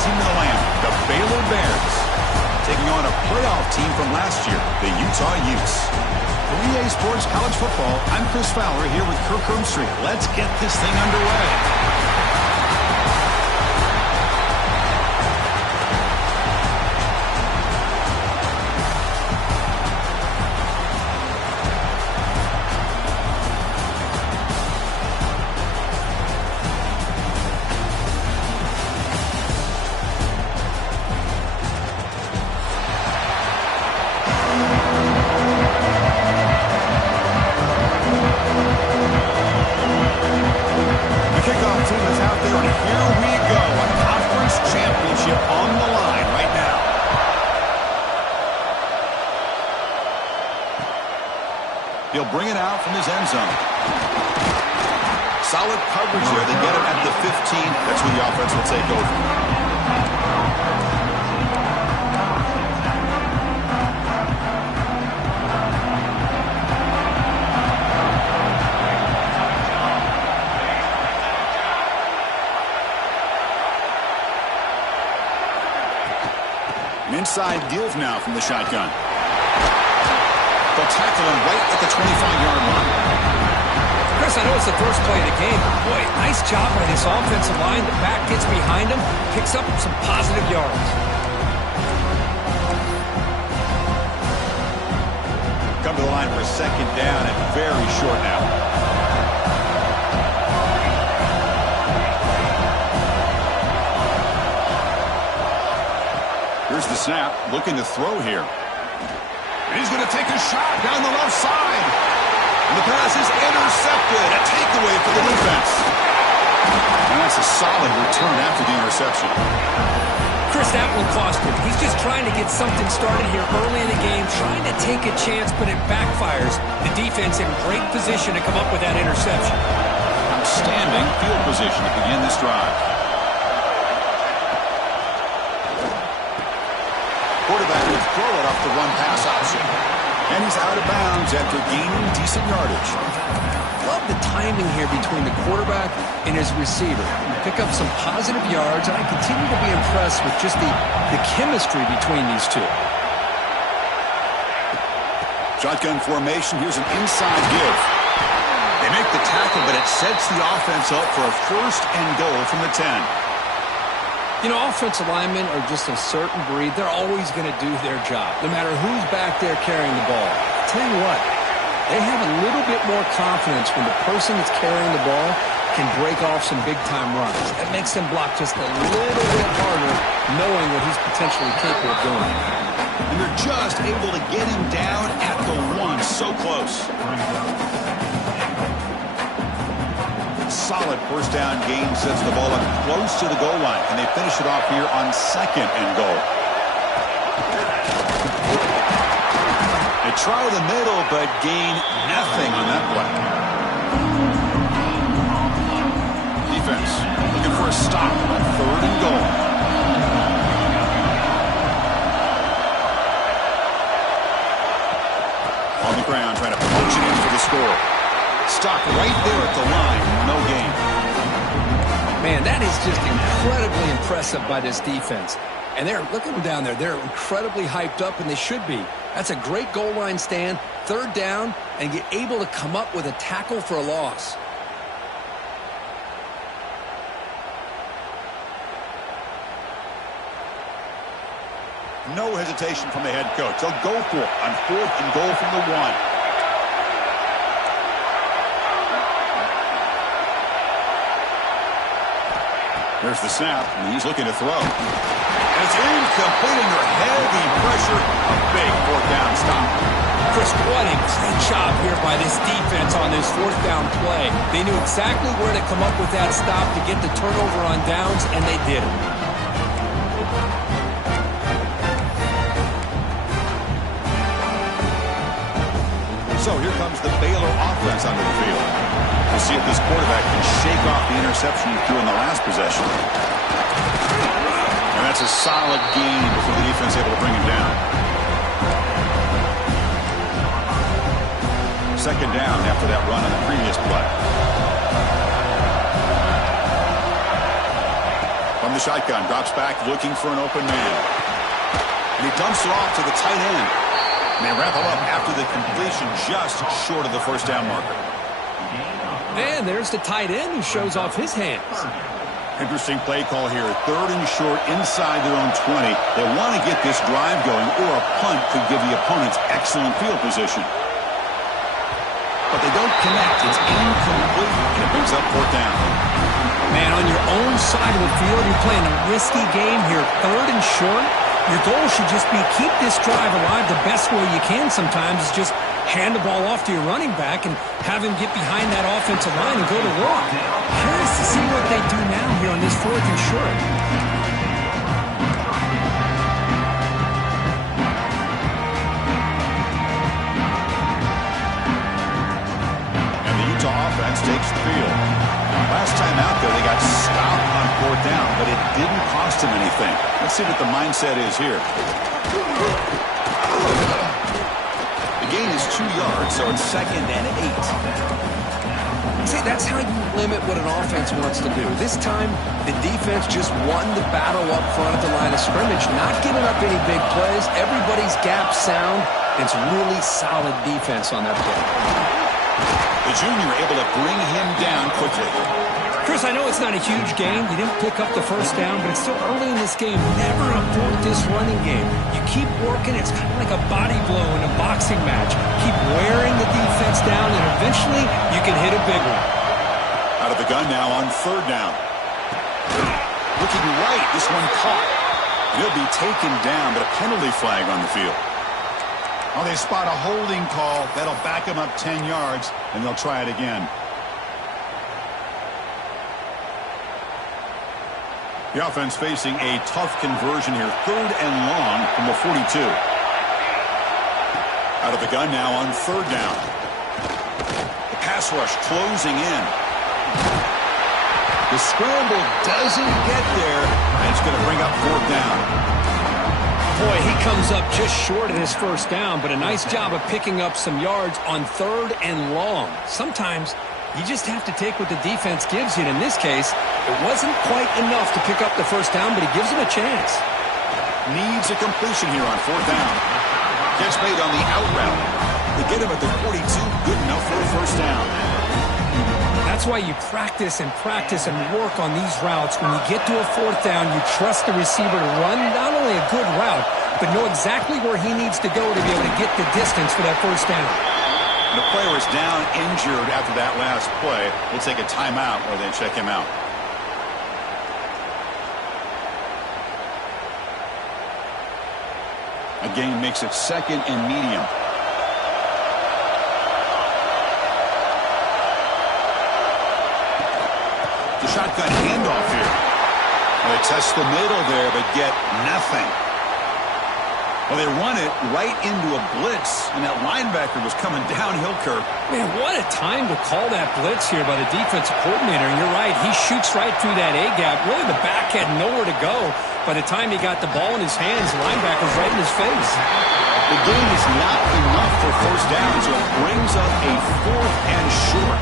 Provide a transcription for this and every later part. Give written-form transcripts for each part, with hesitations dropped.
team in the land, the Baylor Bears, taking on a playoff team from last year, the Utah Utes. For EA Sports College Football, I'm Chris Fowler here with Kirk Herbstreit. Let's get this thing underway. He'll bring it out from his end zone. Solid coverage there. They get him at the 15. That's where the offense will take over. An inside give now from the shotgun. They'll tackle him right at the 25-yard line. Chris, I know it's the first play of the game, but boy, nice job by this offensive line. The back gets behind him, picks up some positive yards. Come to the line for a second down and very short now. Here's the snap, looking to throw here. He's going to take a shot down the left side. And the pass is intercepted. A takeaway for the defense. And that's a solid return after the interception. Chris, that one cost him. He's just trying to get something started here early in the game, trying to take a chance, but it backfires. The defense in great position to come up with that interception. Outstanding field position to begin this drive. Quarterback would throw it off the run-pass option. And he's out of bounds after gaining decent yardage. Love the timing here between the quarterback and his receiver. Pick up some positive yards, and I continue to be impressed with just the chemistry between these two. Shotgun formation. Here's an inside give. They make the tackle, but it sets the offense up for a first and goal from the 10. You know, offensive linemen are just a certain breed. They're always going to do their job, no matter who's back there carrying the ball. I'll tell you what, they have a little bit more confidence when the person that's carrying the ball can break off some big-time runs. That makes them block just a little bit harder, knowing what he's potentially capable of doing. And they're just able to get him down at the 1. So close. Solid first down gain sets the ball up close to the goal line. And they finish it off here on second and goal. They try the middle, but gain nothing on that play. Defense looking for a stop on third and goal. On the ground, trying to punch it in for the score. Stop right there at the line. No gain. Man, that is just incredibly impressive by this defense. And they're looking down there. They're incredibly hyped up, and they should be. That's a great goal line stand, third down, and get able to come up with a tackle for a loss. No hesitation from the head coach. They'll go for it on fourth and goal from the 1. There's the snap, and he's looking to throw. And it's incomplete under heavy pressure. A big fourth down stop. Chris, what a great job here by this defense on this fourth down play. They knew exactly where to come up with that stop to get the turnover on downs, and they did it. So here comes the Baylor offense onto the field. We'll see if this quarterback can shake off the interception he threw in the last possession. And that's a solid gain before the defense able to bring him down. Second down after that run on the previous play. From From the shotgun, drops back looking for an open man. And he dumps it off to the tight end. And they wrap him up after the completion just short of the first down marker. And there's the tight end who shows off his hands. Interesting play call here. 3rd and short inside their own 20. They want to get this drive going, or a punt could give the opponents excellent field position. But they don't connect. It's incomplete, and it brings up 4th down. Man, on your own side of the field, you're playing a risky game here. 3rd and short. Your goal should just be keep this drive alive the best way you can sometimes is just hand the ball off to your running back and have him get behind that offensive line and go to work. Curious to see what they do now here on this 4th and short. And the Utah offense takes the field. Last time out there, they got stopped on 4th down, but it didn't cost them anything. Let's see what the mindset is here. The gain is 2 yards, so it's 2nd and 8. See, that's how you limit what an offense wants to do. This time, the defense just won the battle up front at the line of scrimmage, not giving up any big plays. Everybody's gap sound. It's really solid defense on that play. The junior able to bring him down quickly. Chris, I know it's not a huge game. You didn't pick up the first down, but it's still early in this game. Never abort this running game. You keep working. It's kind of like a body blow in a boxing match. Keep wearing the defense down, and eventually you can hit a big one. Out of the gun now on 3rd down. Looking right. This one caught. He'll be taken down, but a penalty flag on the field. Oh, they spot a holding call. That'll back them up 10 yards, and they'll try it again. The offense facing a tough conversion here. 3rd and long from the 42. Out of the gun now on 3rd down. The pass rush closing in. The scramble doesn't get there, and it's going to bring up 4th down. Boy, he comes up just short of his first down, but a nice job of picking up some yards on 3rd and long. Sometimes you just have to take what the defense gives you. And in this case, it wasn't quite enough to pick up the first down, but he gives him a chance. Needs a completion here on 4th down. Catch made on the out route. They get him at the 42. Good enough for a first down. That's why you practice and work on these routes. When you get to a 4th down, you trust the receiver to run not only a good route, but know exactly where he needs to go to be able to get the distance for that first down. The player is down injured after that last play. We'll take a timeout while they check him out. A gain makes it 2nd and medium. The shotgun handoff here. Well, they test the middle there, but get nothing. Well, they run it right into a blitz, and that linebacker was coming downhill curve. Man, what a time to call that blitz here by the defensive coordinator. And you're right, he shoots right through that A-gap. Really, the back had nowhere to go. By the time he got the ball in his hands, the linebacker's right in his face. The gain is not enough for first down, so it brings up a 4th and short.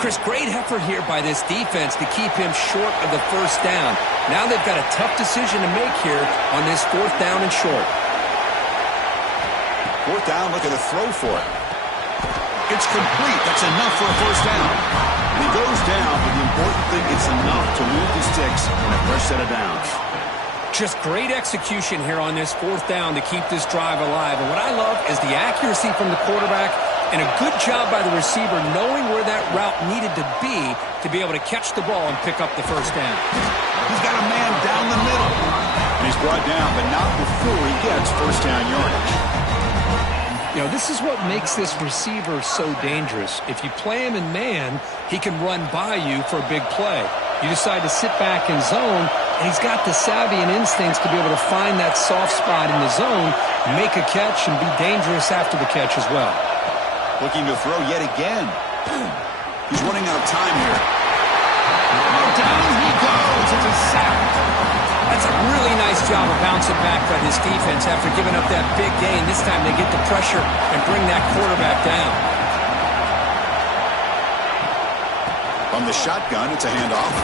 Chris, great effort here by this defense to keep him short of the first down. Now they've got a tough decision to make here on this 4th down and short. 4th down, looking to throw for it. It's complete. That's enough for a first down. And he goes down, but the important thing, it's enough to move the sticks in a fresh set of downs. Just great execution here on this 4th down to keep this drive alive. And what I love is the accuracy from the quarterback and a good job by the receiver knowing where that route needed to be able to catch the ball and pick up the first down. He's got a man down the middle. And he's brought down, but not before he gets first down yardage. You know, this is what makes this receiver so dangerous. If you play him in man, he can run by you for a big play. You decide to sit back in zone, and he's got the savvy and instincts to be able to find that soft spot in the zone, make a catch, and be dangerous after the catch as well. Looking to throw yet again. He's running out of time here. Down he goes. It's a sack. That's a really nice job of bouncing back by this defense after giving up that big gain. This time they get the pressure and bring that quarterback down. From the shotgun, it's a handoff.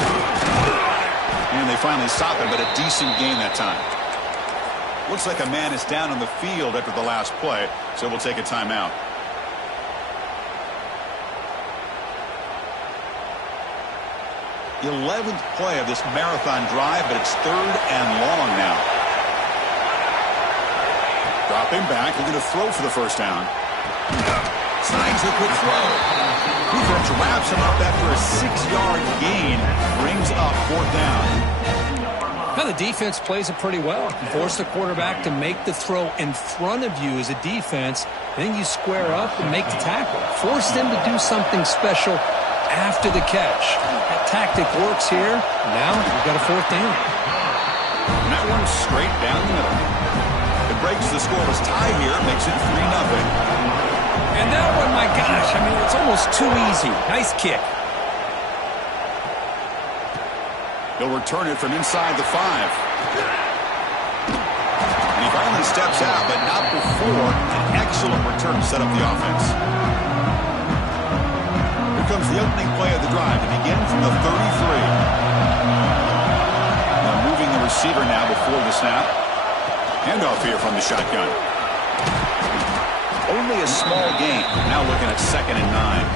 finally stop it, but a decent gain that time. Looks like a man is down on the field after the last play, so we'll take a timeout. The 11th play of this marathon drive, but it's 3rd and long now. Dropping back, looking to throw for the first down. Snags the quick throw. Defense wraps him up after a 6-yard gain. Brings up 4th down. Now the defense plays it pretty well. You force the quarterback to make the throw in front of you as a defense. Then you square up and make the tackle. Force them to do something special after the catch. That tactic works here. Now we've got a 4th down. And that one's straight down the middle. It breaks the scoreless tie here. Makes it 3-0. And that one, my gosh, I mean, it's almost too easy. Nice kick. He'll return it from inside the 5. And he finally steps out, but not before an excellent return to set up the offense. Here comes the opening play of the drive to begin from the 33. Now moving the receiver now before the snap. Handoff here from the shotgun. Only a small gain. Now looking at 2nd and 9.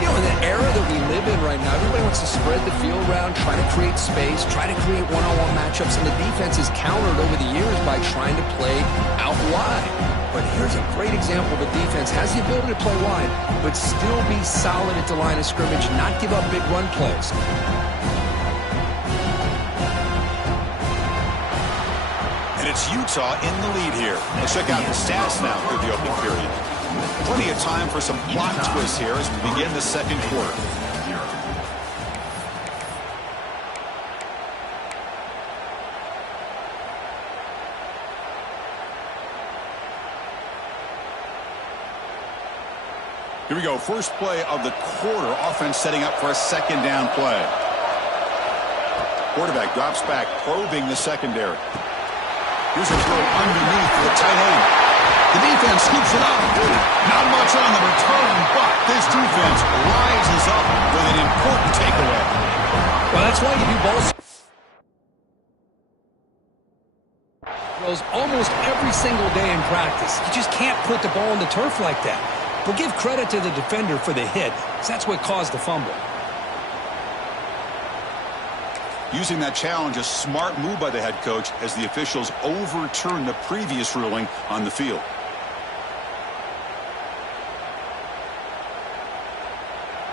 You know, in the era that we live in right now, everybody wants to spread the field around, try to create space, try to create one-on-one matchups, and the defense is countered over the years by trying to play out wide. But here's a great example of a defense has the ability to play wide, but still be solid at the line of scrimmage, not give up big run plays. And it's Utah in the lead here. Let's check out the stats now through the opening period. Plenty of time for some plot twists here as we begin the second quarter. Here we go. First play of the quarter. Offense setting up for a 2nd down play. Quarterback drops back, probing the secondary. Here's a throw underneath for the tight end. The defense scoops it up. Not much on the return, but this defense rises up with an important takeaway. Well, that's why you do ball throws almost every single day in practice. You just can't put the ball on the turf like that. But give credit to the defender for the hit, because that's what caused the fumble. Using that challenge, a smart move by the head coach as the officials overturn the previous ruling on the field.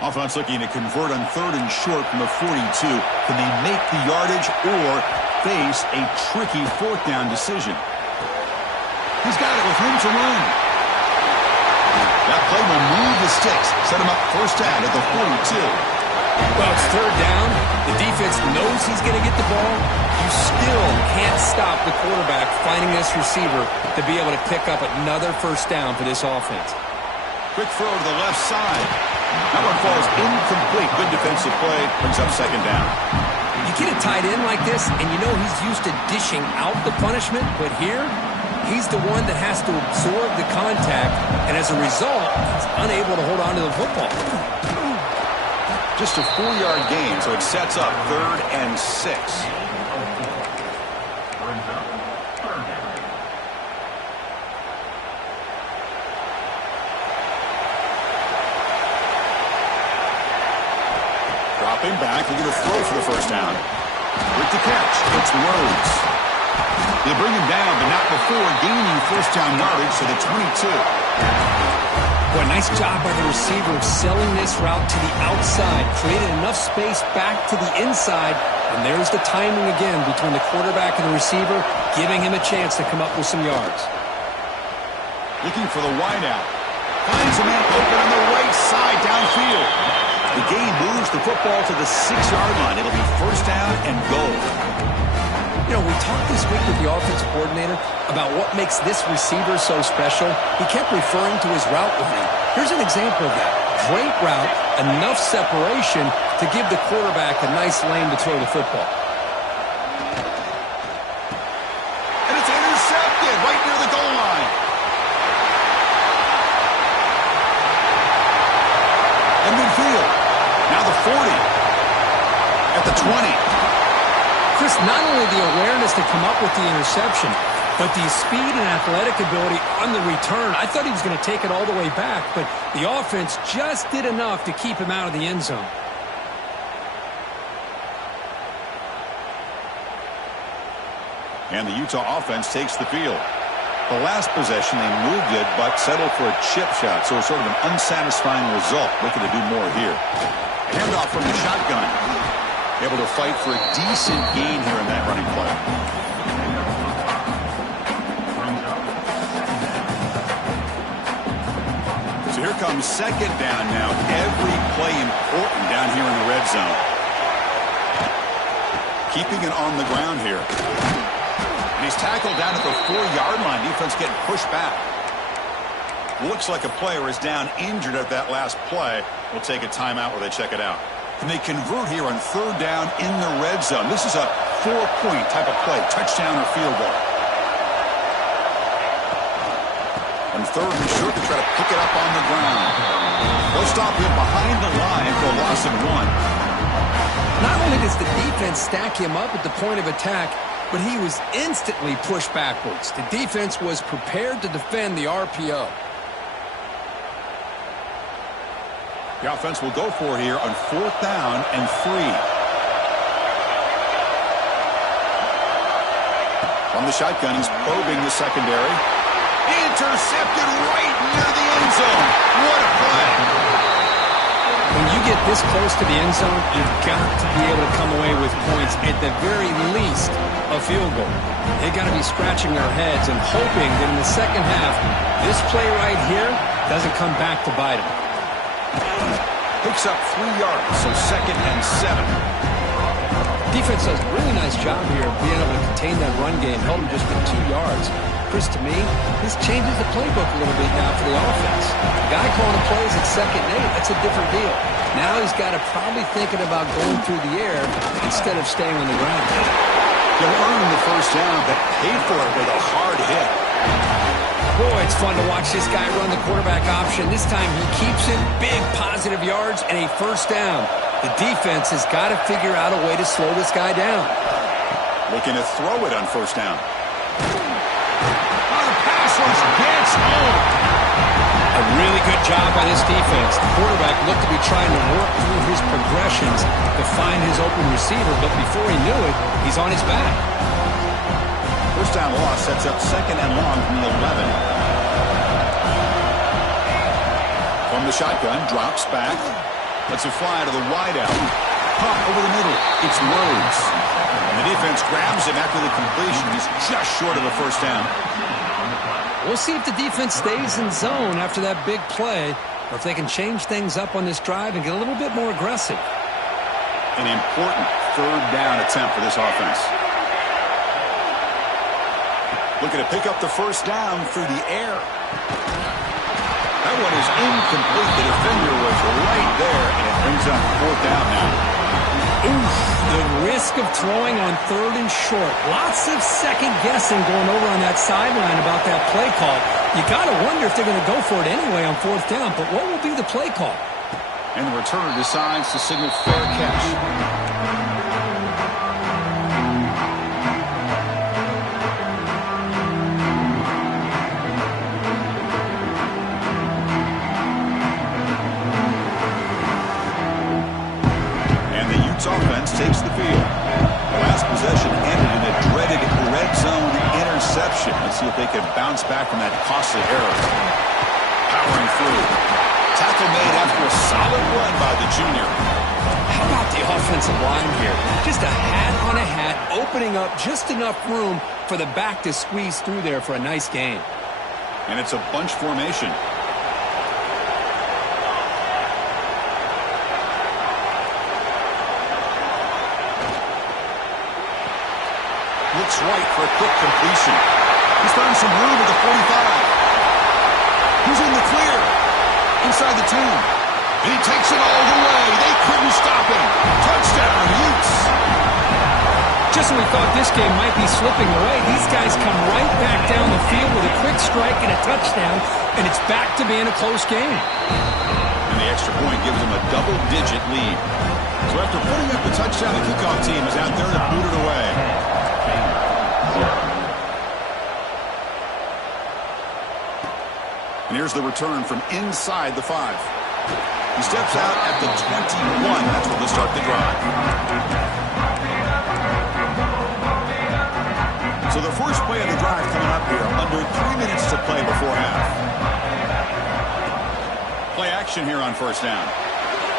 Offense looking to convert on 3rd and short from the 42. Can they make the yardage or face a tricky 4th down decision? He's got it with room to run. That play will move the sticks, set him up 1st down at the 42. Well, it's 3rd down. The defense knows he's going to get the ball. You still can't stop the quarterback finding this receiver to be able to pick up another 1st down for this offense. Quick throw to the left side. That one falls incomplete. Good defensive play. Brings up 2nd down. You get a tight end like this, and you know he's used to dishing out the punishment, but here, he's the one that has to absorb the contact, and as a result, he's unable to hold on to the football. Just a 4-yard gain, so it sets up 3rd and 6. Dropping back, looking to throw for the 1st down. With the catch, it's Rhodes. They bring him down, but not before gaining 1st down yardage to the 22. Boy, nice job by the receiver of selling this route to the outside, created enough space back to the inside, and there's the timing again between the quarterback and the receiver, giving him a chance to come up with some yards. Looking for the wideout. Finds a man open on the right side downfield. The gain moves the football to the 6-yard line. It'll be 1st down and goal. You know, we talked this week with the offensive coordinator about what makes this receiver so special. He kept referring to his route running. Here's an example of that. Great route, enough separation to give the quarterback a nice lane to throw the football. And it's intercepted right near the goal line. And midfield. Now the 40. At the 20. Chris, not only the awareness to come up with the interception, but the speed and athletic ability on the return. I thought he was going to take it all the way back, but the offense just did enough to keep him out of the end zone. And the Utah offense takes the field. The last possession, they moved it, but settled for a chip shot, so it's sort of an unsatisfying result. Looking to do more here. Handoff from the shotgun. Able to fight for a decent gain here in that running play. So here comes second down now. Every play important down here in the red zone. Keeping it on the ground here. And he's tackled down at the 4-yard line. Defense getting pushed back. Looks like a player is down injured at that last play. We'll take a timeout where they check it out. And they convert here on third down in the red zone. This is a 4-point type of play. Touchdown or field goal. On third and short, to try to pick it up on the ground. They'll stop him behind the line for a loss of 1. Not only does the defense stack him up at the point of attack, but he was instantly pushed backwards. The defense was prepared to defend the RPO. The offense will go for it here on fourth down and 3. From the shotgun, he's probing the secondary. Intercepted right near the end zone. What a play. When you get this close to the end zone, you've got to be able to come away with points, at the very least, a field goal. They've got to be scratching their heads and hoping that in the second half, this play right here doesn't come back to bite them. Picks up 3 yards, so second and 7. Defense does a really nice job here of being able to contain that run game, held him just for 2 yards. Chris, to me, this changes the playbook a little bit now for the offense. The guy calling the plays at 2nd and 8, that's a different deal. Now he's got to probably thinking about going through the air instead of staying on the ground. He'll earn the first down, but pay for it with a hard hit. Boy, it's fun to watch this guy run the quarterback option. This time he keeps it, big positive yards, and a first down. The defense has got to figure out a way to slow this guy down. Looking to throw it on first down. Oh, the pass rush gets home. A really good job by this defense. The quarterback looked to be trying to work through his progressions to find his open receiver, but before he knew it, he's on his back. First down loss sets up second and long from the 11. From the shotgun, drops back. Lets it fly to the wideout. Pump over the middle. It's Rhodes. And the defense grabs him after the completion. He's just short of a first down. We'll see if the defense stays in zone after that big play, or if they can change things up on this drive and get a little bit more aggressive. An important third down attempt for this offense. Looking to pick up the first down through the air. That one is incomplete. The defender was right there, and it brings up fourth down now. Oof, the risk of throwing on third and short. Lots of second guessing going over on that sideline about that play call. You got to wonder if they're going to go for it anyway on fourth down, but what will be the play call? And the returner decides to signal fair catch. Offense takes the field. The last possession ended in a dreaded red zone interception. Let's see if they can bounce back from that costly error. Powering through. Tackle made after a solid run by the junior. How about the offensive line here? Just a hat on a hat, opening up just enough room for the back to squeeze through there for a nice gain. And it's a bunch formation. Looks right for a quick completion. He's found some room at the 45. He's in the clear. Inside the 10. And he takes it all the way. They couldn't stop him. Touchdown, Utes. Just when we thought this game might be slipping away, these guys come right back down the field with a quick strike and a touchdown, and it's back to being a close game. And the extra point gives them a double-digit lead. So after putting up the touchdown, the kickoff team is out there to boot it away. here's the return from inside the 5. He steps out at the 21. That's where they'll start the drive. So the first play of the drive coming up here. Under 3 minutes to play before half. Play action here on first down.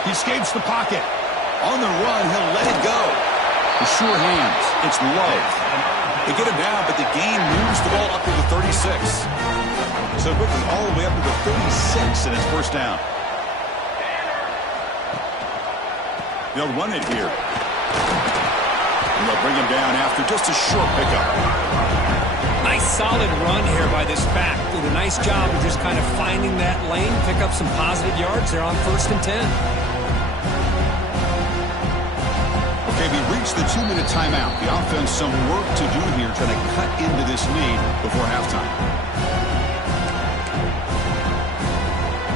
He escapes the pocket. On the run, he'll let it go. The sure hands. It's Love. They get him down, but the gain moves the ball up to the 36. So quickly all the way up to the 36, and it's first down. They'll run it here. And they'll bring him down after just a short pickup. Nice solid run here by this back. Did a nice job of just kind of finding that lane, pick up some positive yards there on 1st and 10. Okay, we reached the 2-minute timeout. The offense some work to do here trying to cut into this lead before halftime.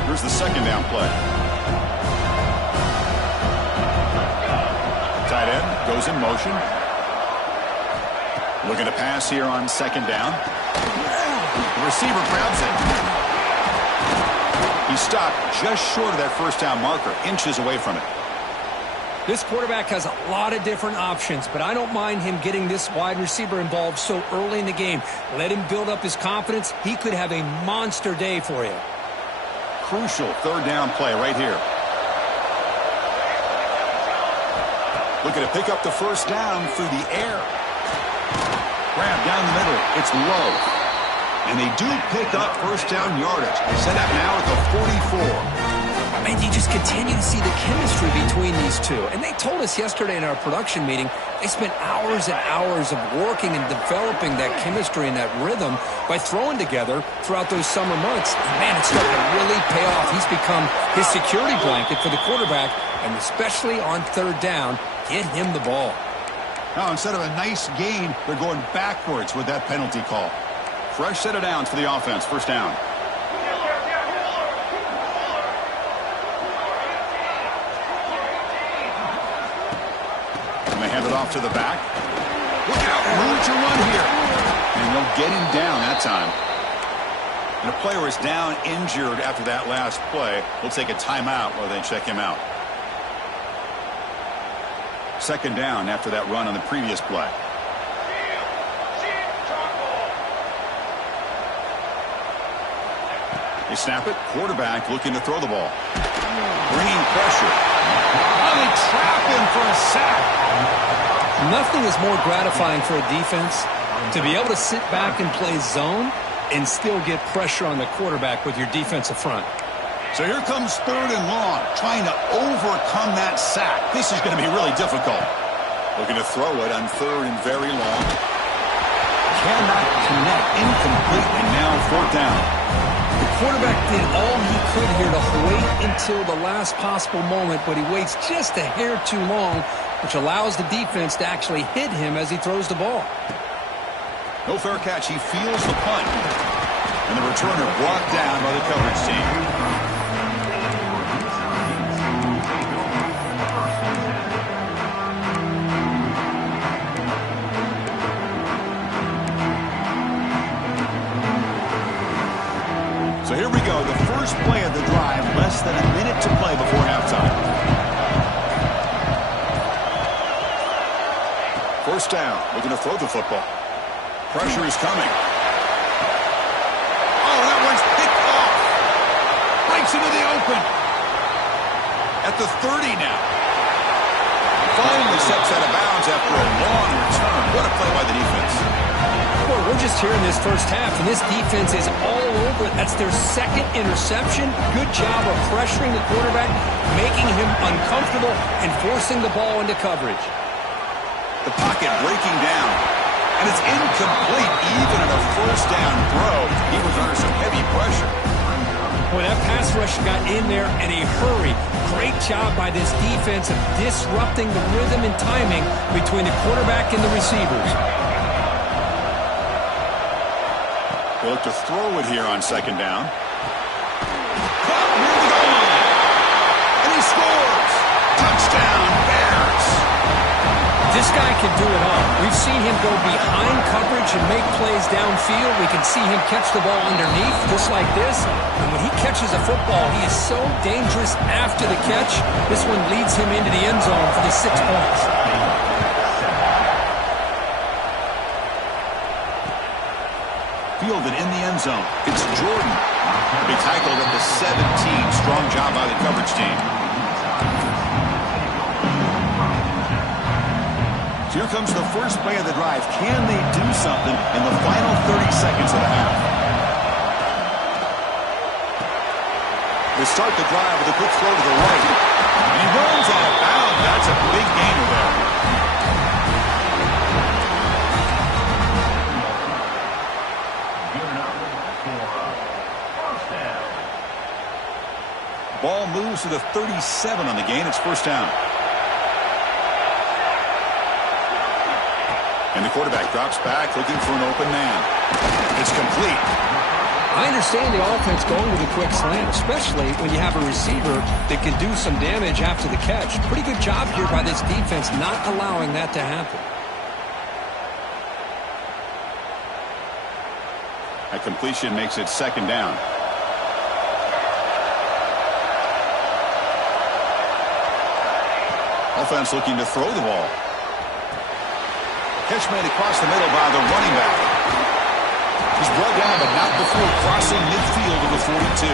Here's the second down play. Tight end goes in motion. Looking to pass here on second down. The receiver grabs it. He stopped just short of that first down marker, inches away from it. This quarterback has a lot of different options, but I don't mind him getting this wide receiver involved so early in the game. Let him build up his confidence. He could have a monster day for you. Crucial third down play right here. Looking to pick up the first down through the air. Grab down the middle. It's low. And they do pick up first down yardage. Set up now at the 44. Man, you just continue to see the chemistry between these two. And they told us yesterday in our production meeting, they spent hours and hours of working and developing that chemistry and that rhythm by throwing together throughout those summer months. And man, it's starting to really pay off. He's become his security blanket for the quarterback, and especially on third down, get him the ball. Now, instead of a nice gain, they're going backwards with that penalty call. Fresh set of downs for the offense. First down. And they hand it off to the back. Look out. Room to run here. And they'll get him down that time. And a player is down injured after that last play. We'll take a timeout while they check him out. Second down after that run on the previous play. They snap it. Quarterback looking to throw the ball. Bringing pressure. Oh, they trap him for a sack. Nothing is more gratifying for a defense to be able to sit back and play zone and still get pressure on the quarterback with your defensive front. So here comes third and long, trying to overcome that sack. This is going to be really difficult. Looking to throw it on third and very long. Cannot connect, incomplete, and now fourth down. The quarterback did all he could here to wait until the last possible moment, but he waits just a hair too long, which allows the defense to actually hit him as he throws the ball. No fair catch. He feels the punt. And the returner brought down by the coverage team. So here we go, the first play of the drive, less than a minute to play before halftime. First down, looking to throw the football. Pressure is coming. Oh, that one's picked off. Breaks into the open. At the 30 now. Finally steps out of bounds after a long return. What a play by the defense. Boy, we're just here in this first half, and this defense is all over it. That's their second interception. Good job of pressuring the quarterback, making him uncomfortable, and forcing the ball into coverage. The pocket breaking down, and it's incomplete even in a first down throw. He was under some heavy pressure. Boy, that pass rush got in there in a hurry. Great job by this defense of disrupting the rhythm and timing between the quarterback and the receivers. They look to throw it here on second down. Caught near the goal line. And he scores. Touchdown, Bears. This guy can do it all. We've seen him go behind coverage and make plays downfield. We can see him catch the ball underneath, just like this. And when he catches a football, he is so dangerous after the catch. This one leads him into the end zone for the 6 points. Fielded in the end zone. It's Jordan. He'll be tackled at the 17. Strong job by the coverage team. Here comes the first play of the drive. Can they do something in the final 30 seconds of the half? They start the drive with a quick throw to the right. And he runs out of bounds. That's a big gainer there. Ball moves to the 37 on the gain. It's first down. And the quarterback drops back, looking for an open man. It's complete. I understand the offense going with a quick slant, especially when you have a receiver that can do some damage after the catch. Pretty good job here by this defense not allowing that to happen. That completion makes it second down. Offense looking to throw the ball. Catch made across the middle by the running back. He's brought down, but not before crossing midfield of the 42.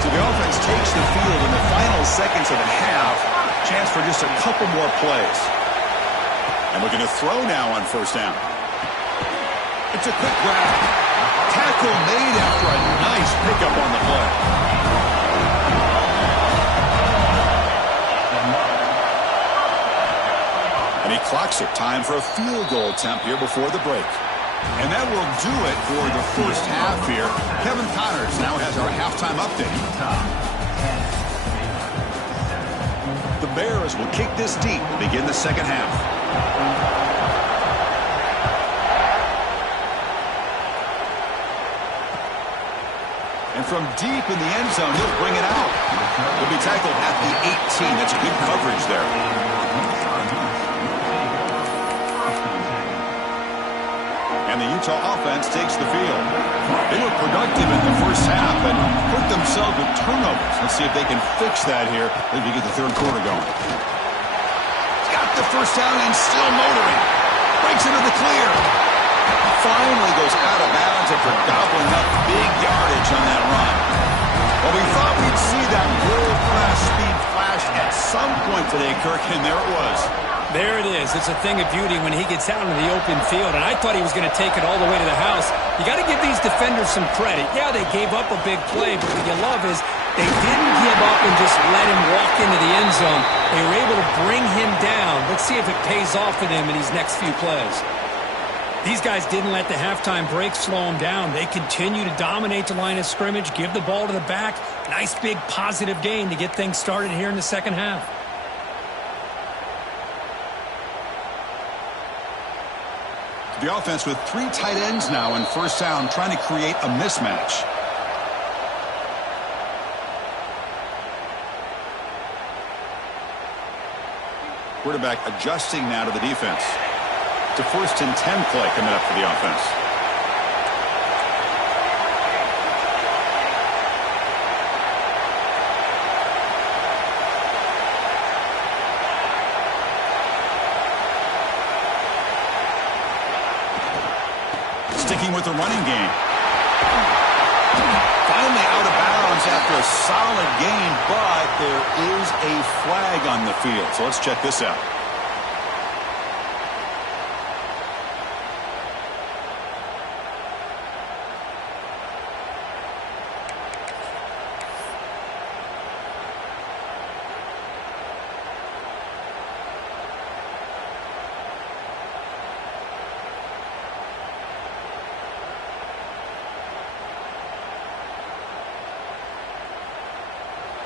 So the offense takes the field in the final seconds of the half. Chance for just a couple more plays. And looking to throw now on first down. It's a quick grab. Tackle made after a nice pickup on the play. And he clocks it. Time for a field goal attempt here before the break. And that will do it for the first half here. Kevin Connors now has our halftime update. The Bears will kick this deep to begin the second half. And from deep in the end zone, he'll bring it out. He'll be tackled at the 18. That's good coverage there. And the Utah offense takes the field. They were productive in the first half and hurt themselves with turnovers. Let's see if they can fix that here as we get the third quarter going. Got the first down and still motoring. Breaks into the clear. Finally goes out of bounds after gobbling up big yardage on that run. Well, we thought we'd see that world-class speed flash at some point today, Kirk, and there it was. There it is. It's a thing of beauty when he gets out into the open field, and I thought he was going to take it all the way to the house. You got to give these defenders some credit. Yeah, they gave up a big play, but what you love is they didn't give up and just let him walk into the end zone. They were able to bring him down. Let's see if it pays off for them in these next few plays. These guys didn't let the halftime break slow them down. They continue to dominate the line of scrimmage, give the ball to the back. Nice big positive gain to get things started here in the second half. The offense with 3 tight ends now in first down, trying to create a mismatch. Quarterback adjusting now to the defense. It's a 1st and 10 play coming up for the offense. Sticking with the running game. Finally out of bounds after a solid gain, but there is a flag on the field. So let's check this out.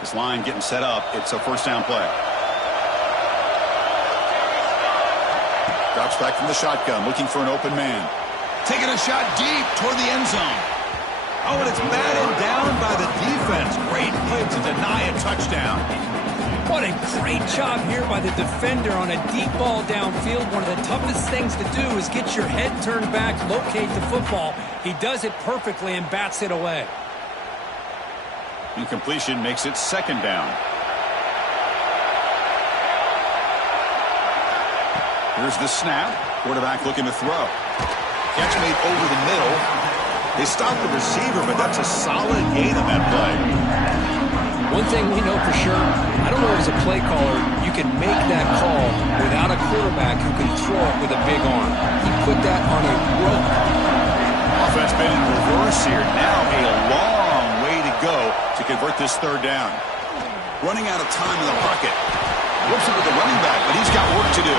This line getting set up. It's a first down play. Drops back from the shotgun, looking for an open man. Taking a shot deep toward the end zone. Oh, and it's batted down by the defense. Great play to deny a touchdown. What a great job here by the defender on a deep ball downfield. One of the toughest things to do is get your head turned back, locate the football. He does it perfectly and bats it away. Incompletion makes it second down. Here's the snap. Quarterback looking to throw. Catch made over the middle. They stopped the receiver, but that's a solid gain on that play. One thing we know for sure, I don't know as a play caller, you can make that call without a quarterback who can throw it with a big arm. He put that on a rope. Offense been in reverse here. Now a long way to go to convert this third down. Running out of time in the pocket. Whips it with the running back, but he's got work to do.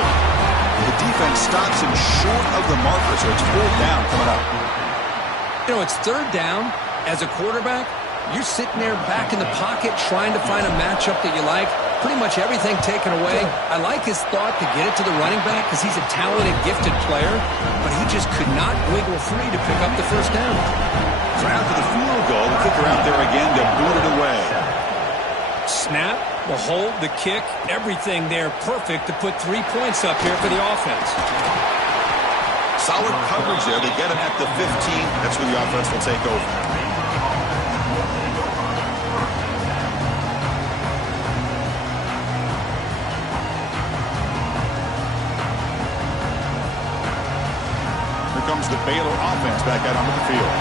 The defense stops him short of the marker, so it's fourth down coming up. You know, it's third down. As a quarterback, you're sitting there back in the pocket trying to find a matchup that you like. Pretty much everything taken away. I like his thought to get it to the running back because he's a talented, gifted player, but he just could not wiggle free to pick up the first down. So after the field goal, the kicker out there again to boot it away. Snap, the hold, the kick, everything there perfect to put 3 points up here for the offense. Solid coverage there. They get him at the 15. That's where the offense will take over. Here comes the Baylor offense back out onto the field.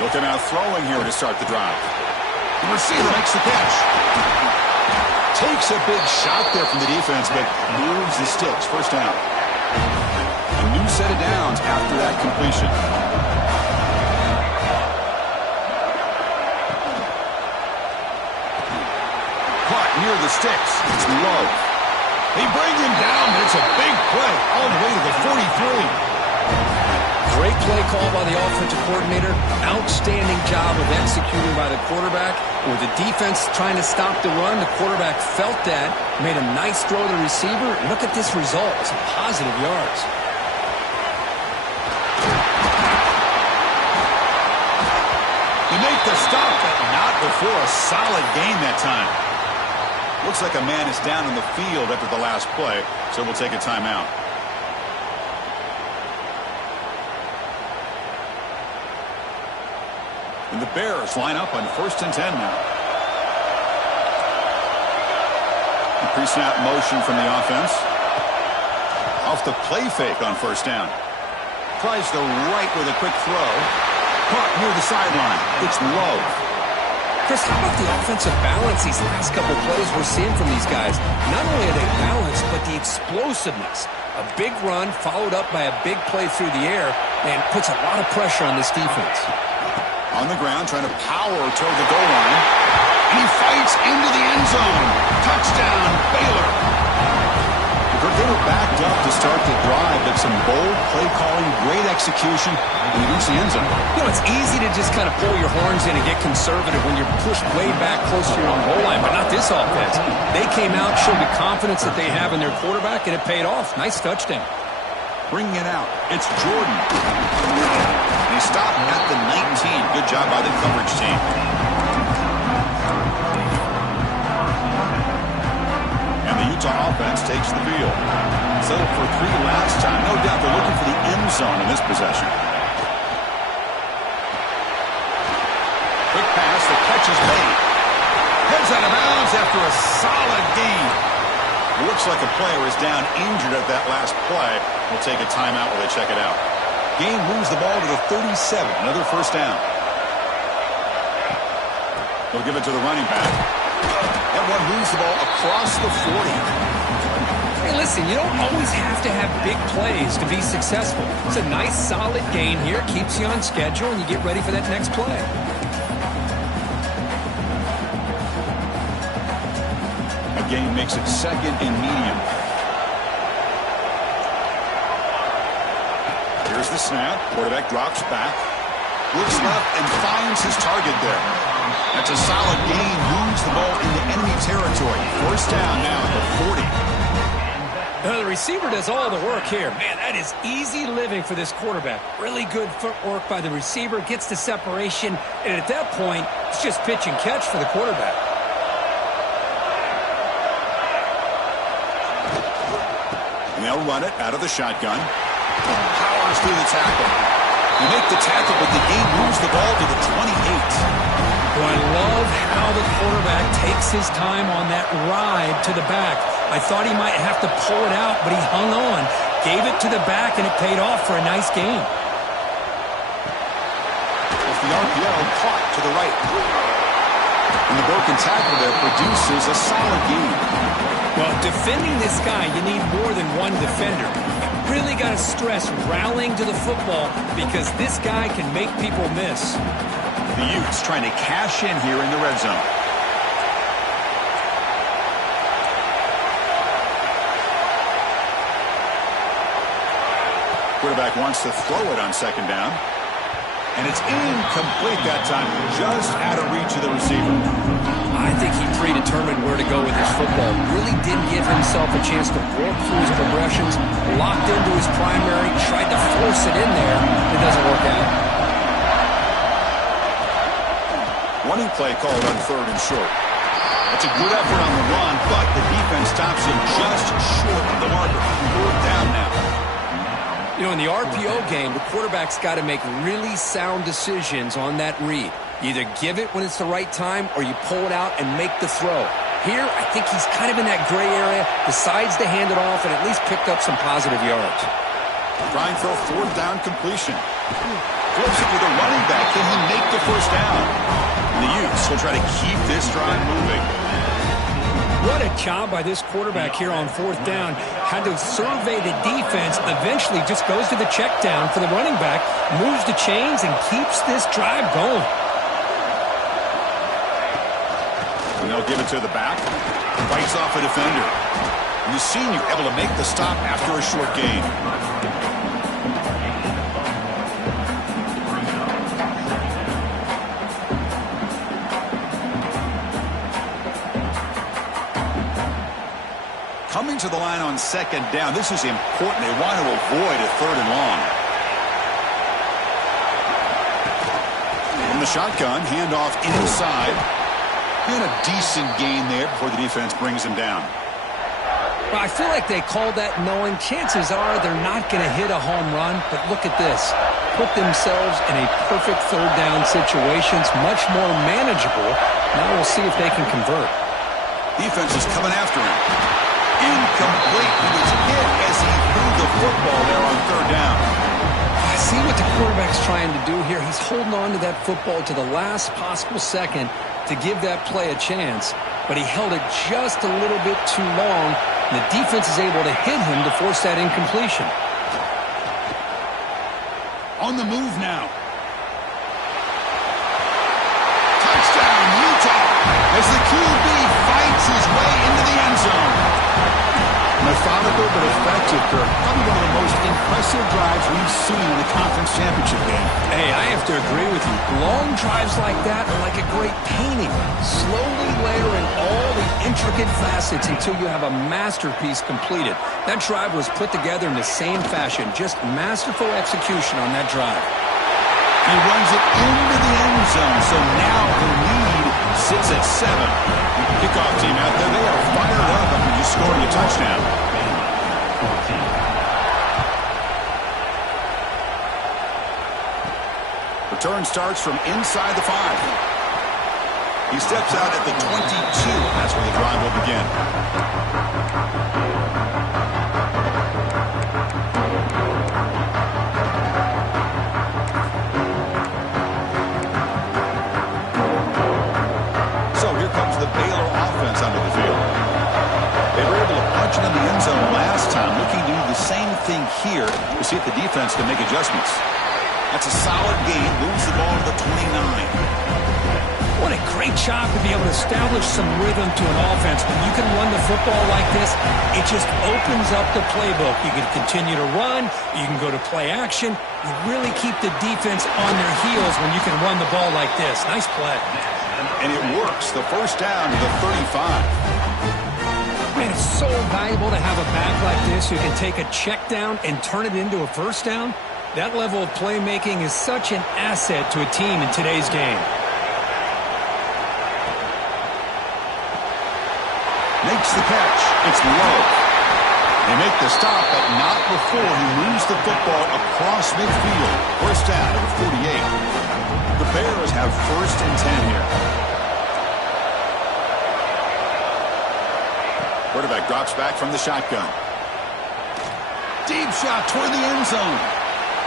Looking out throwing here to start the drive. The receiver makes the catch. Takes a big shot there from the defense, but moves the sticks. First down. A new set of downs after that completion. Caught near the sticks. It's low. They bring him down, but it's a big play all the way to the 43. Great play call by the offensive coordinator. Outstanding job of executing by the quarterback. With the defense trying to stop the run, the quarterback felt that, made a nice throw to the receiver. Look at this result. It's positive yards. They make the stop, but not before a solid gain that time. Looks like a man is down in the field after the last play, so we'll take a timeout. And the Bears line up on 1st and 10 now. The pre-snap motion from the offense. Off the play fake on first down. Tries the right with a quick throw. Caught near the sideline. It's low. Chris, how about the offensive balance these last couple plays we're seeing from these guys? Not only are they balanced, but the explosiveness. A big run followed up by a big play through the air, and puts a lot of pressure on this defense. On the ground, trying to power toward the goal line. And he fights into the end zone. Touchdown, Baylor. They were backed up to start the drive, but some bold play calling, great execution, and he reached the end zone. You know, it's easy to just kind of pull your horns in and get conservative when you're pushed way back close to your own goal line, but not this offense. They came out, showed the confidence that they have in their quarterback, and it paid off. Nice touchdown. Bringing it out. It's Jordan. He stopped at the 19. Good job by the coverage team. And the Utah offense takes the field. Settled for 3 last time. No doubt they're looking for the end zone in this possession. Quick pass. The catch is made. Heads out of bounds after a solid gain. Looks like a player is down injured at that last play. We'll take a timeout while they check it out. Game moves the ball to the 37. Another first down. They'll give it to the running back. That one moves the ball across the 40. Hey, listen, you don't always have to have big plays to be successful. It's a nice, solid gain here. Keeps you on schedule, and you get ready for that next play. Game makes it second and medium. Here's the snap. Quarterback drops back. Looks left and finds his target there. That's a solid gain. Moves the ball into enemy territory. First down now at the 40. The receiver does all the work here. Man, that is easy living for this quarterback. Really good footwork by the receiver, gets the separation, and at that point, it's just pitch and catch for the quarterback. And they'll run it out of the shotgun. Powers through the tackle. You make the tackle, but the game moves the ball to the 28. Well, I love how the quarterback takes his time on that ride to the back. I thought he might have to pull it out, but he hung on, gave it to the back, and it paid off for a nice gain. With the RPO caught to the right. And the broken tackle there produces a solid gain. Well, defending this guy, you need more than one defender. You really got to stress rallying to the football because this guy can make people miss. The Utes trying to cash in here in the red zone. Quarterback wants to throw it on second down. And it's incomplete that time, just out of reach of the receiver. I think he predetermined where to go with his football. Really didn't give himself a chance to work through his progressions. Locked into his primary, tried to force it in there. It doesn't work out. Running play called on third and short. That's a good effort on the run, but the defense stops him just short of the marker. Fourth down now. You know, in the RPO game, the quarterback's got to make really sound decisions on that read. You either give it when it's the right time or you pull it out and make the throw. Here, I think he's kind of in that gray area, decides to hand it off and at least picked up some positive yards. Trying for a fourth down completion. Flips it with a running back. Can he make the first down? And the Utes will try to keep this drive moving. What a job by this quarterback here on fourth down. Had to survey the defense, eventually just goes to the check down for the running back, moves the chains, and keeps this drive going. And they'll give it to the back. Fights off a defender. And the senior able to make the stop after a short gain. Coming to the line on second down. This is important. They want to avoid a third and long. From the shotgun, handoff inside. And a decent gain there before the defense brings him down. Well, I feel like they called that knowing chances are they're not going to hit a home run, but look at this. Put themselves in a perfect third down situation. It's much more manageable. Now we'll see if they can convert. Defense is coming after him. Incomplete. He was hit as he threw the football there on third down. I see what the quarterback's trying to do here. He's holding on to that football to the last possible second to give that play a chance, but he held it just a little bit too long, and the defense is able to hit him to force that incompletion. On the move now. Touchdown, Utah, as the QB fights his way into the end zone. Methodical but effective, Kirk. Probably one of the most impressive drives we've seen in the conference championship game. Hey, I have to agree with you. Long drives like that are like a great painting. Slowly layering all the intricate facets until you have a masterpiece completed. That drive was put together in the same fashion. Just masterful execution on that drive. He runs it into the end zone, so now the lead sits at 7. Kickoff team out there, they are fired up after just scoring a touchdown. Return starts from inside the 5. He steps out at the 22. That's where the drive will begin. The Baylor offense under the field. They were able to punch it in the end zone last time, looking to do the same thing here to see if the defense can make adjustments. That's a solid gain, moves the ball to the 29. What a great job to be able to establish some rhythm to an offense. When you can run the football like this, it just opens up the playbook. You can continue to run, you can go to play action. You really keep the defense on their heels when you can run the ball like this. Nice play. And it works. The first down to the 35. Man, it's so valuable to have a back like this who can take a check down and turn it into a first down. That level of playmaking is such an asset to a team in today's game. Makes the catch. It's low. They make the stop, but not before he moves the football across midfield. First down at the 48. The Bears have first and 10 here. Quarterback drops back from the shotgun. Deep shot toward the end zone.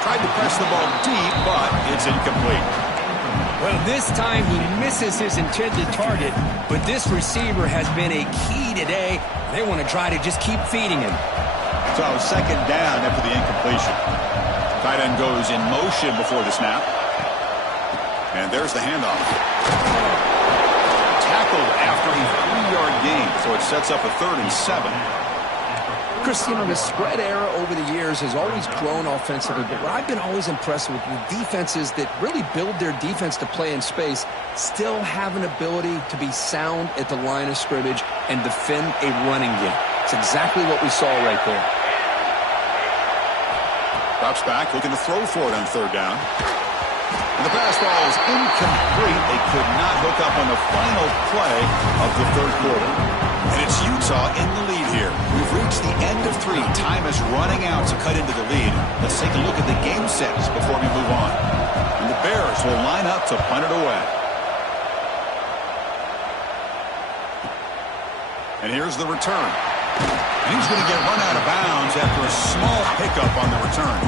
Tried to press the ball deep, but it's incomplete. Well, this time he misses his intended target, but this receiver has been a key today. They want to try to just keep feeding him. So second down after the incompletion. Tight end goes in motion before the snap. And there's the handoff. Tackled after a 3-yard gain, so it sets up a 3rd and 7. Chris, you know, the spread era over the years has always grown offensively, but what I've been always impressed with the defenses that really build their defense to play in space still have an ability to be sound at the line of scrimmage and defend a running game. It's exactly what we saw right there. Drops back, looking to throw for it on 3rd down. And the pass ball is incomplete. They could not hook up on the final play of the 3rd quarter. And it's Utah in the lead here. We've reached the end of 3. Time is running out to cut into the lead. Let's take a look at the game sets before we move on. And the Bears will line up to punt it away. And here's the return. And he's going to get run out of bounds after a small pickup on the return.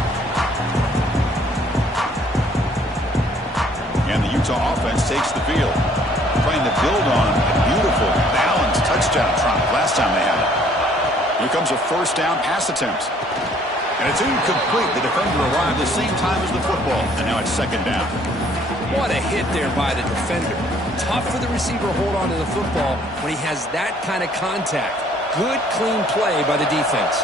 And the Utah offense takes the field, trying to build on a beautiful, balanced touchdown drive last time they had it. Here comes a first down pass attempt. And it's incomplete. The defender arrived the same time as the football, and now it's 2nd down. What a hit there by the defender. Tough for the receiver to hold on to the football when he has that kind of contact. Good, clean play by the defense.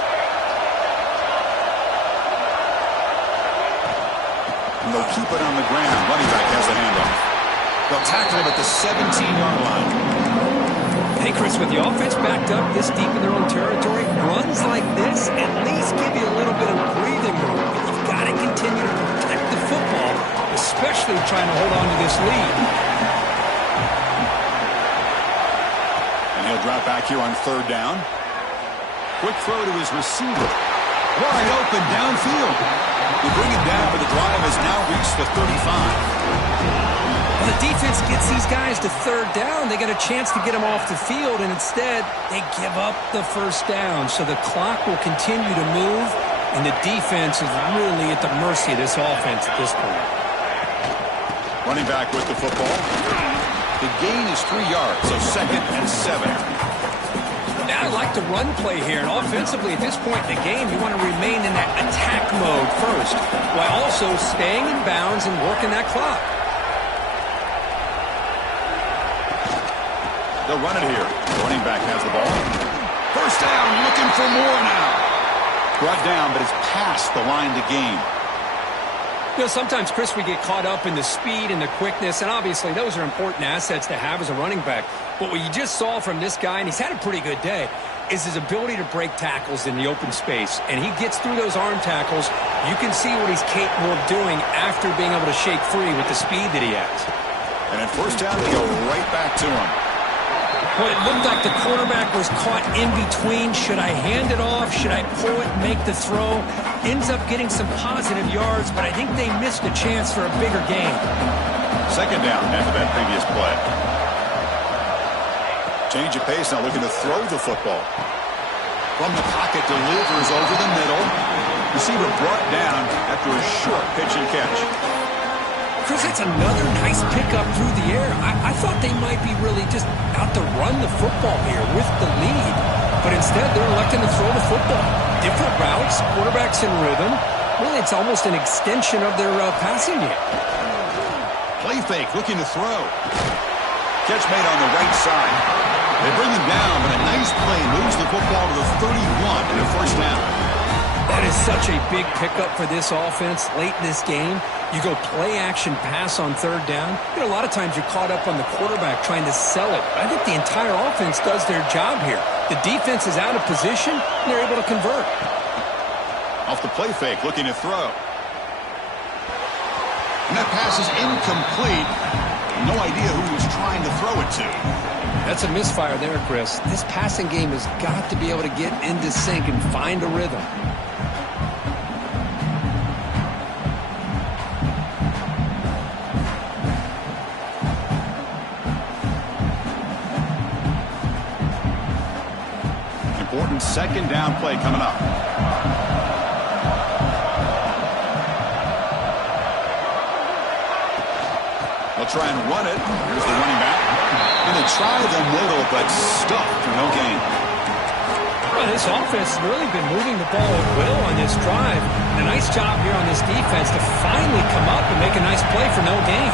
And they'll keep it on the ground. Running back has the handoff. They'll tackle him at the 17-yard line. Hey, Chris, with the offense backed up this deep in their own territory, runs like this at least give you a little bit of breathing room. But you've got to continue to protect the football, especially trying to hold on to this lead. And he'll drop back here on 3rd down. Quick throw to his receiver. Wide open downfield. They bring it down, but the drive has now reached the 35. Well, the defense gets these guys to 3rd down. They get a chance to get them off the field, and instead they give up the first down. So the clock will continue to move, and the defense is really at the mercy of this offense at this point. Running back with the football. The gain is 3 yards, so 2nd and 7. Now I like the run play here, and offensively at this point in the game, you want to remain in that attack mode first, while also staying in bounds and working that clock. They'll run it here. The running back has the ball. First down, looking for more now. Brought down, but it's past the line to gain. You know, sometimes, Chris, we get caught up in the speed and the quickness, and obviously those are important assets to have as a running back. But what you just saw from this guy, and he's had a pretty good day, is his ability to break tackles in the open space. And he gets through those arm tackles. You can see what he's capable of doing after being able to shake free with the speed that he has. And at first down, they go right back to him. Well, it looked like the quarterback was caught in between. Should I hand it off? Should I pull it and make the throw? Ends up getting some positive yards, but I think they missed a chance for a bigger gain. 2nd down after that previous play. Change of pace, now looking to throw the football. From the pocket, delivers over the middle. Receiver brought down after a short pitch and catch. Chris, that's another nice pickup through the air. I thought they might be really just out to run the football here with the lead. But instead, they're electing to throw the football. Different routes, quarterbacks in rhythm. Really, it's almost an extension of their passing game. Play fake, looking to throw. Catch made on the right side. They bring him down, but a nice play moves the football to the 31 and a first down. That is such a big pickup for this offense late in this game. You go play action pass on third down. You know, a lot of times you're caught up on the quarterback trying to sell it. I think the entire offense does their job here. The defense is out of position, and they're able to convert. Off the play fake, looking to throw. And that pass is incomplete. No idea who he was trying to throw it to. That's a misfire there, Chris. This passing game has got to be able to get into sync and find a rhythm. Important second down play coming up. They'll try and run it. Here's the running back. And they try the middle, but stuffed for no gain. Well, this offense has really been moving the ball at will on this drive. And a nice job here on this defense to finally come up and make a nice play for no gain.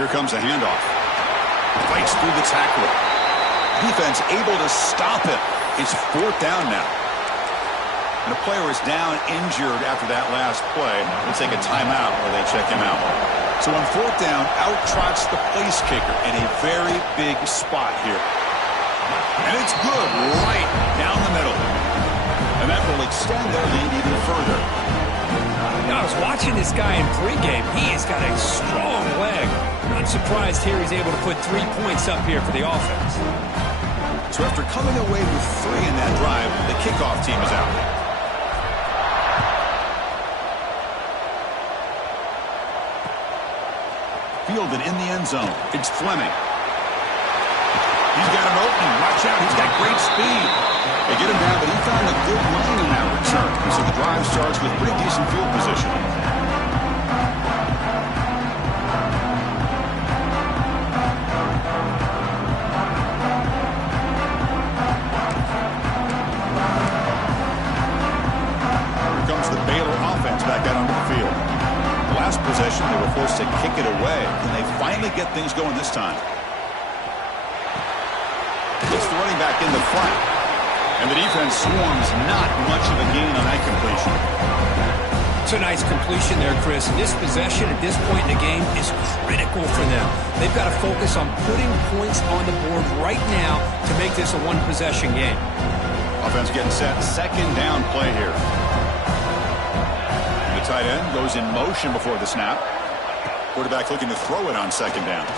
Here comes a handoff. Fights through the tackler. Defense able to stop it. It's fourth down now. And a player is down injured after that last play. They'll take a timeout or they check him out. So on fourth down, out trots the place kicker in a very big spot here. And it's good right down the middle. And that will extend their lead even further. I was watching this guy in pregame. He has got a strong leg. Not surprised here he's able to put 3 points up here for the offense. So after coming away with 3 in that drive, the kickoff team is out. Fielded in the end zone. It's Fleming. He's got an opening. Watch out. He's got great speed. They get him down, but he found a good lane in that return. So the drive starts with pretty decent field position. Here comes the Baylor offense back out onto the field. The last possession, they were forced to kick it away. Can they finally get things going this time? It's the running back in the flat. And the defense swarms, not much of a gain on that completion. It's a nice completion there, Chris. This possession at this point in the game is critical for them. They've got to focus on putting points on the board right now to make this a one-possession game. Offense getting set. Second down play here. The tight end goes in motion before the snap. Quarterback looking to throw it on second down.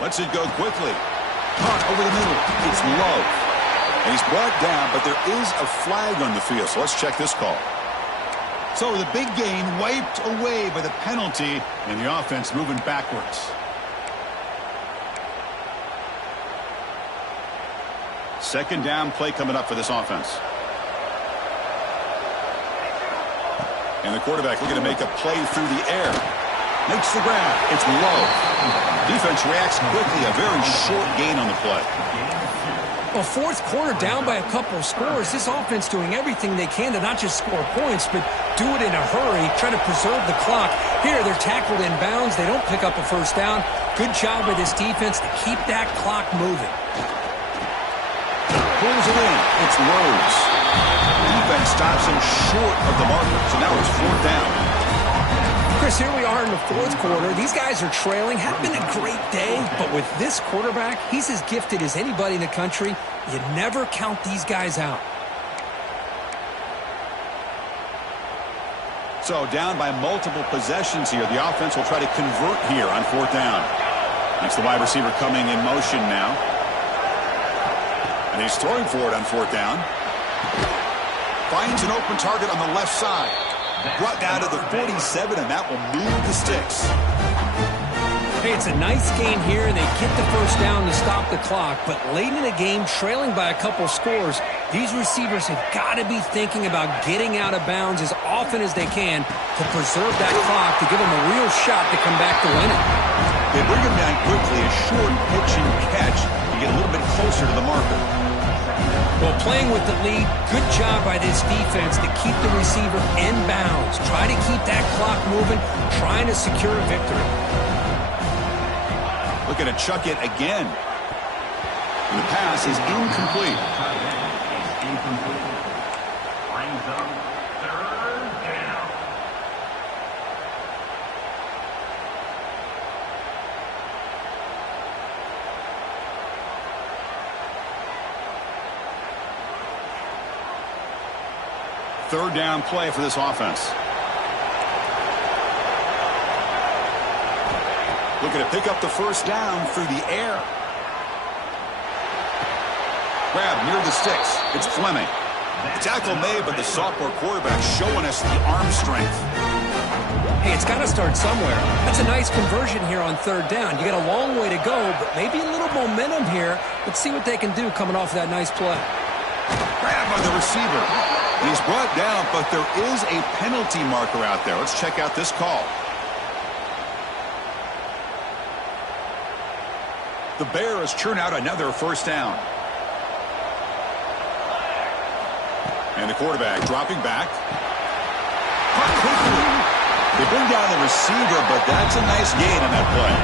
Lets it go quickly. Caught over the middle. It's low. And he's brought down, but there is a flag on the field. So let's check this call. So the big gain wiped away by the penalty, and the offense moving backwards. Second down play coming up for this offense. And the quarterback looking to make a play through the air. Makes the grab. It's low. Defense reacts quickly. A very short gain on the play. Well, fourth quarter down by a couple of scores. This offense doing everything they can to not just score points, but do it in a hurry, try to preserve the clock. Here, they're tackled in bounds. They don't pick up a first down. Good job by this defense to keep that clock moving. Pulls it in. It's Rhodes. Defense stops him short of the marker. So now it's fourth down. Chris, here we are in the fourth quarter. These guys are trailing. Had been a great day, but with this quarterback, he's as gifted as anybody in the country. You never count these guys out. So down by multiple possessions here. The offense will try to convert here on fourth down. That's the wide receiver coming in motion now. And he's throwing for it on fourth down. Finds an open target on the left side. Brought down to the 47, and that will move the sticks. Hey, it's a nice gain here, and they get the first down to stop the clock. But late in the game, trailing by a couple scores, these receivers have got to be thinking about getting out of bounds as often as they can to preserve that clock, to give them a real shot to come back to win it. They bring him down quickly, a short pitch and catch to get a little bit closer to the marker. Well, playing with the lead, good job by this defense to keep the receiver in bounds. Try to keep that clock moving, trying to secure a victory. Looking to chuck it again. And the pass is incomplete. Third down play for this offense. Looking to pick up the first down through the air. Grab near the sticks. It's Fleming. The tackle made, but the sophomore quarterback showing us the arm strength. Hey, it's got to start somewhere. That's a nice conversion here on third down. You got a long way to go, but maybe a little momentum here. Let's see what they can do coming off that nice play. Grab by the receiver. He's brought down, but there is a penalty marker out there. Let's check out this call. The Bears churn out another first down. And the quarterback dropping back. Caught quickly. They bring down the receiver, but that's a nice gain on that play.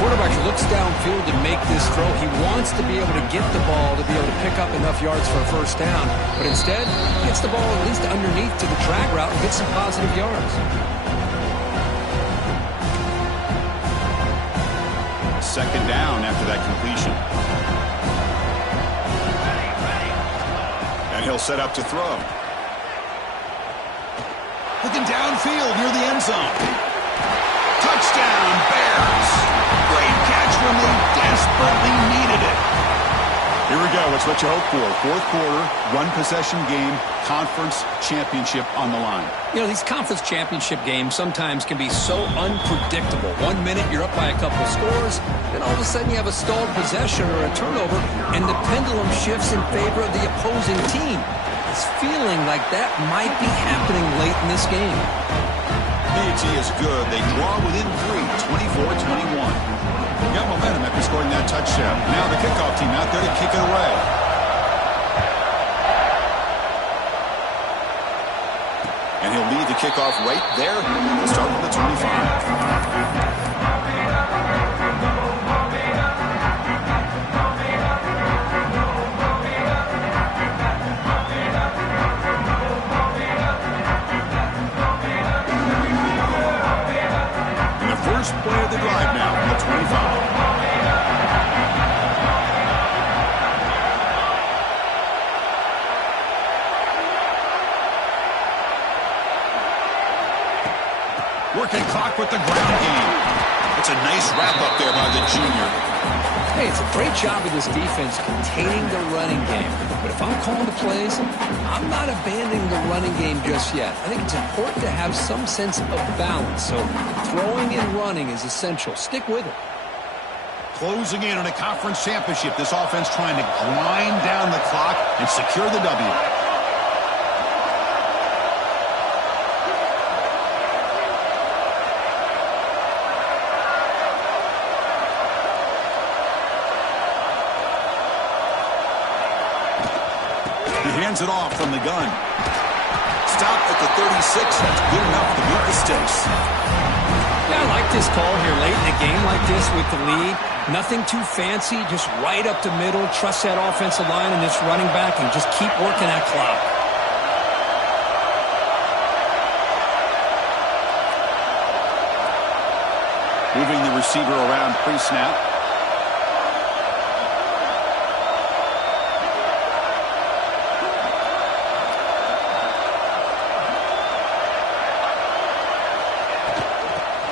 Quarterback looks downfield to make this throw. He wants to be able to get the ball to be able to pick up enough yards for a first down. But instead, he gets the ball at least underneath to the drag route and gets some positive yards. Second down after that completion. And he'll set up to throw. Looking downfield near the end zone. Touchdown, Bears. Great catch when they desperately needed it. Here we go. It's what you hope for. Fourth quarter, one-possession game, conference championship on the line. You know, these conference championship games sometimes can be so unpredictable. 1 minute you're up by a couple of scores, then all of a sudden you have a stalled possession or a turnover, and the pendulum shifts in favor of the opposing team. It's feeling like that might be happening late in this game. PAT is good. They draw within 3, 24-21. Got momentum after scoring that touchdown. Now the kickoff team out there to kick it away. And he'll lead the kickoff right there. We'll start with the 25. First play of the drive now from the 25. Working clock with the ground game. It's a nice wrap-up there by the junior. Hey, it's a great job of this defense containing the running game. But if I'm calling the plays, I'm not abandoning the running game just yet. I think it's important to have some sense of balance. So throwing and running is essential. Stick with it. Closing in on a conference championship. This offense trying to grind down the clock and secure the W. Hands it off from the gun. Stop at the 36. That's good enough to beat the sticks. Yeah, I like this call here late in a game like this with the lead. Nothing too fancy, just right up the middle. Trust that offensive line and this running back and just keep working that clock. Moving the receiver around pre-snap.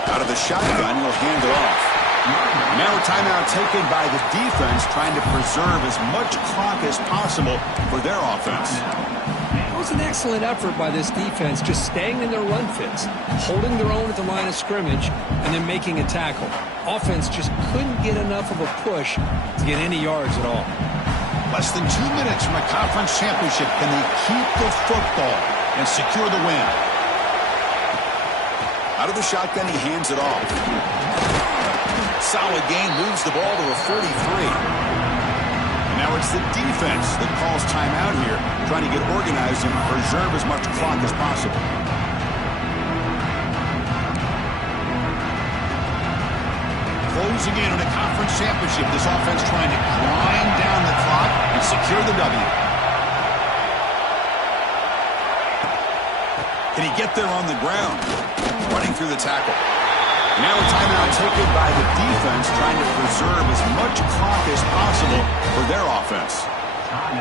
Out of the shotgun, he'll hand it off. Now a timeout taken by the defense, trying to preserve as much clock as possible for their offense. That was an excellent effort by this defense, just staying in their run fits, holding their own at the line of scrimmage, and then making a tackle. Offense just couldn't get enough of a push to get any yards at all. Less than 2 minutes from a conference championship. Can they keep the football and secure the win? Out of the shotgun, he hands it off. Solid gain, moves the ball to a 43. Now it's the defense that calls timeout here, trying to get organized and preserve as much clock as possible. Closing in on a conference championship, this offense trying to grind down the clock and secure the W. Can he get there on the ground? Running through the tackle. Now a timeout taken by the defense, trying to preserve as much clock as possible for their offense.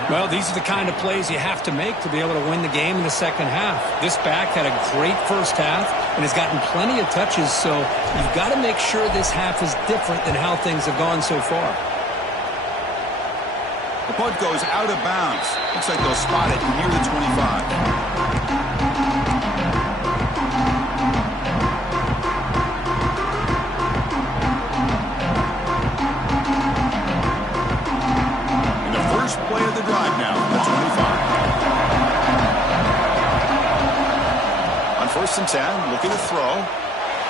Well, these are the kind of plays you have to make to be able to win the game in the second half. This back had a great first half and has gotten plenty of touches, so you've got to make sure this half is different than how things have gone so far. The punt goes out of bounds. Looks like they'll spot it near the 25. Play of the drive now, the 25. On 1st and 10, looking to throw.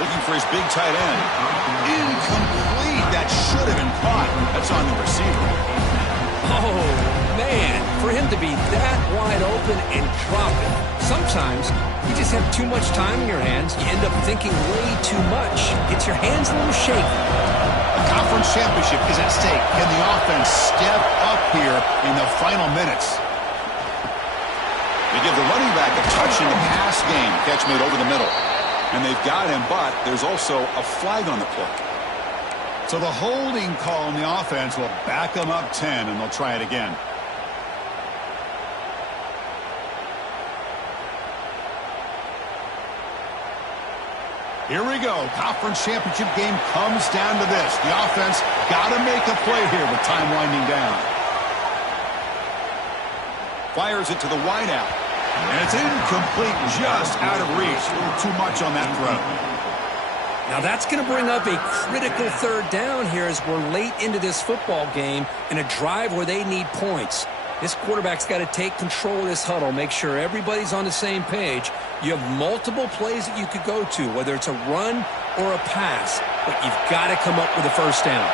Looking for his big tight end. Incomplete. That should have been caught. That's on the receiver. Oh, man. For him to be that wide open and drop it. Sometimes you just have too much time in your hands. You end up thinking way too much. Gets your hands a little shaky. Conference championship is at stake. Can the offense step up here in the final minutes? They give the running back a touch in the pass game. Catch made over the middle. And they've got him, but there's also a flag on the play. So the holding call on the offense will back them up 10, and they'll try it again. Here we go. Conference championship game comes down to this. The offense got to make a play here with time winding down. Fires it to the wideout. And it's incomplete, just out of reach. A little too much on that throw. Now that's going to bring up a critical third down here as we're late into this football game in a drive where they need points. This quarterback's got to take control of this huddle, make sure everybody's on the same page. You have multiple plays that you could go to, whether it's a run or a pass, but you've got to come up with a first down.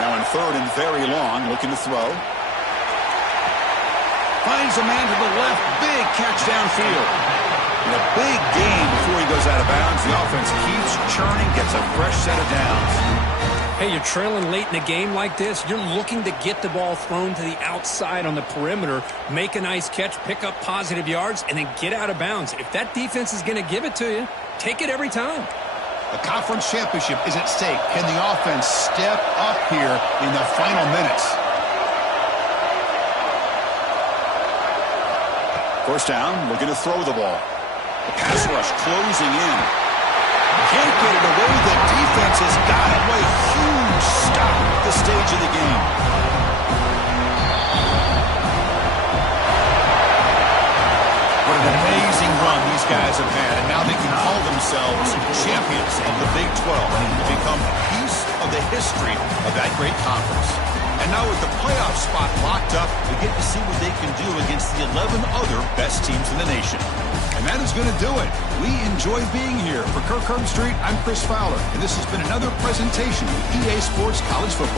Now in 3rd and very long, looking to throw. Finds a man to the left, big catch downfield. In a big gain before he goes out of bounds, the offense keeps churning, gets a fresh set of downs. Hey, you're trailing late in a game like this. You're looking to get the ball thrown to the outside on the perimeter, make a nice catch, pick up positive yards, and then get out of bounds. If that defense is going to give it to you, take it every time. The conference championship is at stake. Can the offense step up here in the final minutes? First down, looking to throw the ball. The pass rush closing in. Can't get it away. The defense has got it away. Huge stop at the stage of the game. What an amazing run these guys have had, and now they can call themselves champions of the Big 12 and become a piece of the history of that great conference. And now with the playoff spot locked up, we get to see what they can do against the 11 other best teams in the nation. And that is going to do it. We enjoy being here. For Kirk Herbstreit, I'm Chris Fowler, and this has been another presentation of EA Sports College Football.